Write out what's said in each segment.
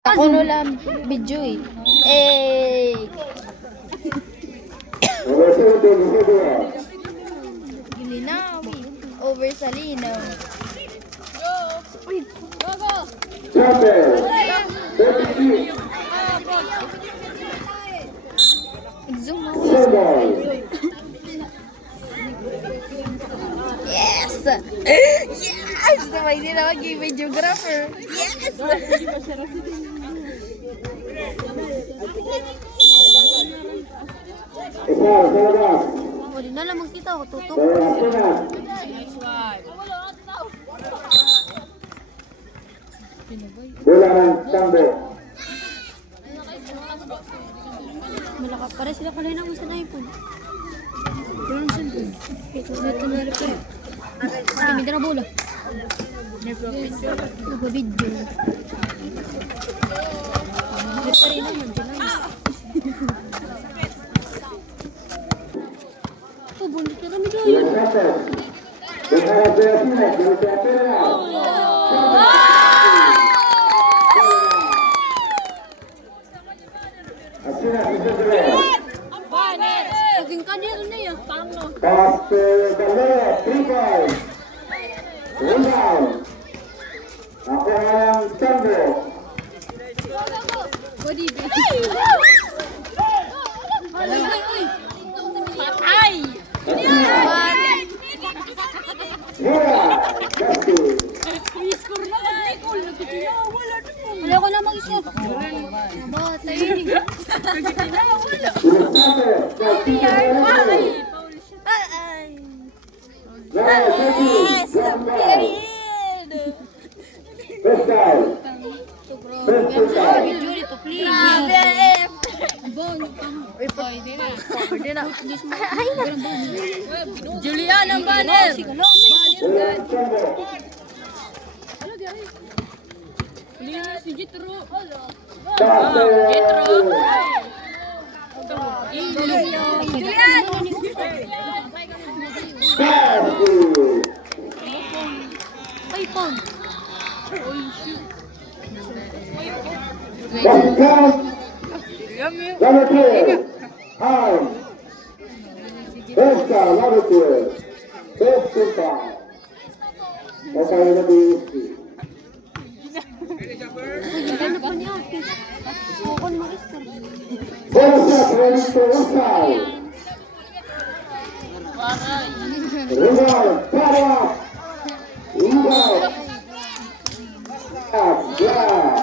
Ako no lang video eh. Eh. Gilinawi. Over sa linaw. Go, go! Zoom mo. Yes! Yes! May hindi na maging videographer. Yes! O, di na lang magkita ako. Tutok. Malaka. Para sila kanina mo sa iPhone. Pero ang sandun. Ito na repair. Kami na bola. Nagpa-video. Repair naman. Oh, bulit ka kami doon. Paging kanil na yan. Tango. Ako ang Sandro. Body bag. Patay! Mura. Gasto. I-score na lang. Wala ko na mag-isip. Batay. Yes! Period! First down. Julian ang banner! Si Jitro! Julian! iPhone!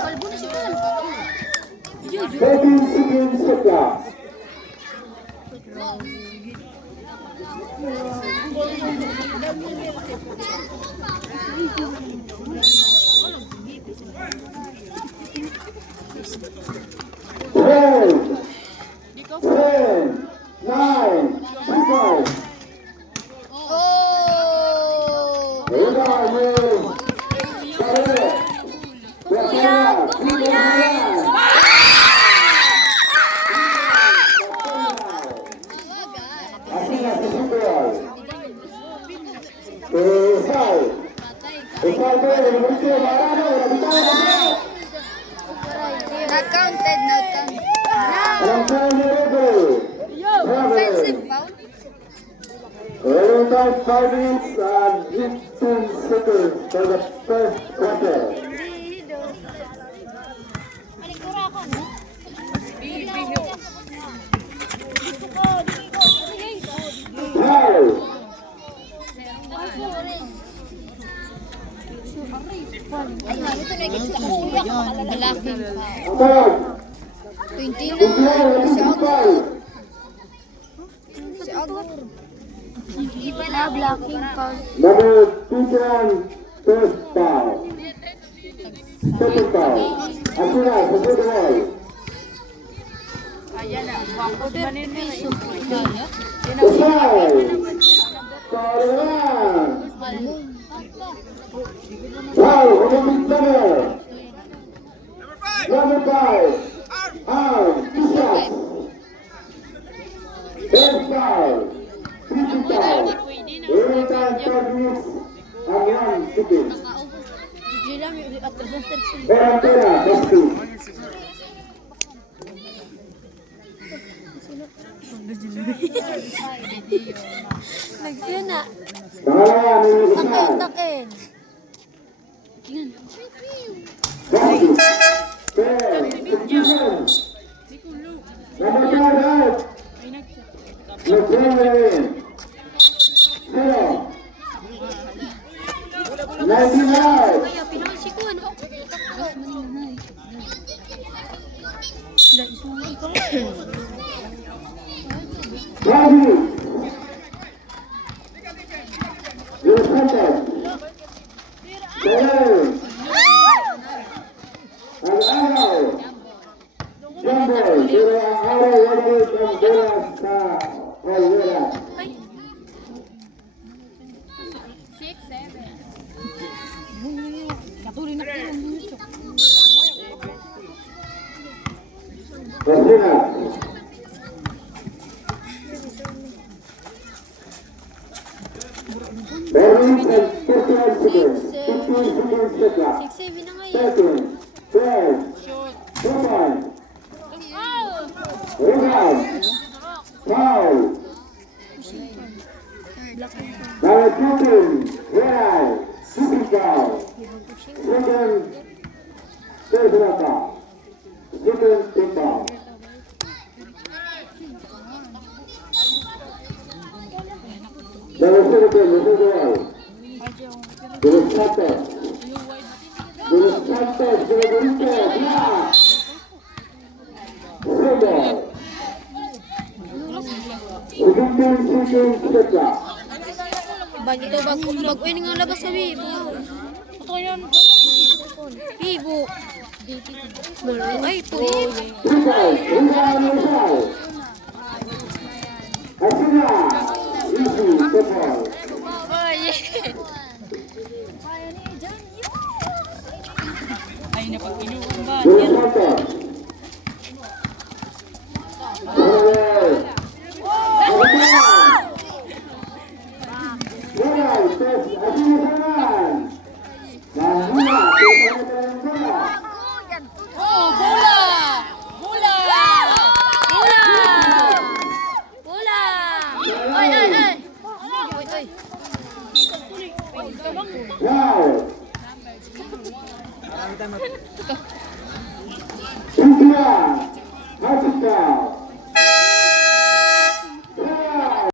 Kalbo na siya. Not-counted, not-counted. Offensive foul. 5 minutes and 15 seconds for the first quarter. Malaking Attack! 20 na. Si Agor. Si Agor. Iba na blocking foul. Number 21, first foul. Second foul. Asuna, sa ball. Ayan na. Wakot ba nito? Foul. Foul one. Foul, Olympic number. Number 5. Arm, two shots. First foul. Fifty foul. Every time 5 minutes and 1 second. Jila, may atras ng tersin. Verantera, Basti. Nagsuna. Pangalawa, numero Takin, 9. takin. Yan. Bobby. 10. Substitution. Number 5 out. McLaren. 0. 19 out. Kaya, pinang si Kun. Bobby. Los Santos. Terrell. Al-Araw. Jumbo. Pero ang araw wala ang bola sa Olvera. Ay. Rosina. Berlin and 51 seconds. 15 seconds shot clock. 6-7 na ngayon. 13, 12, 2 points. Rebound. Foul. Number 14, Real. Shooting foul. Second, personal foul. Second, team foul. Number 17, Real. De los Santos. De los Santos, de los Doritos. Yeah. Sender. 17 seconds shot clock. Bag ito, bag-uwi nga labas sa Vivo. Ito yan. Vivo. Ay, ito. Rebound. Rebound, Rizal. Asina. Easy, football. Ay. Ay, napag-inuwan ba? De los Santos. Sender. Real, test. Asina naman. Nahula. Test ang bola. Oh, bola! Bola! Bola! Bola! Ay, ay, ay! Ay, ay. Wow. 21. Magical.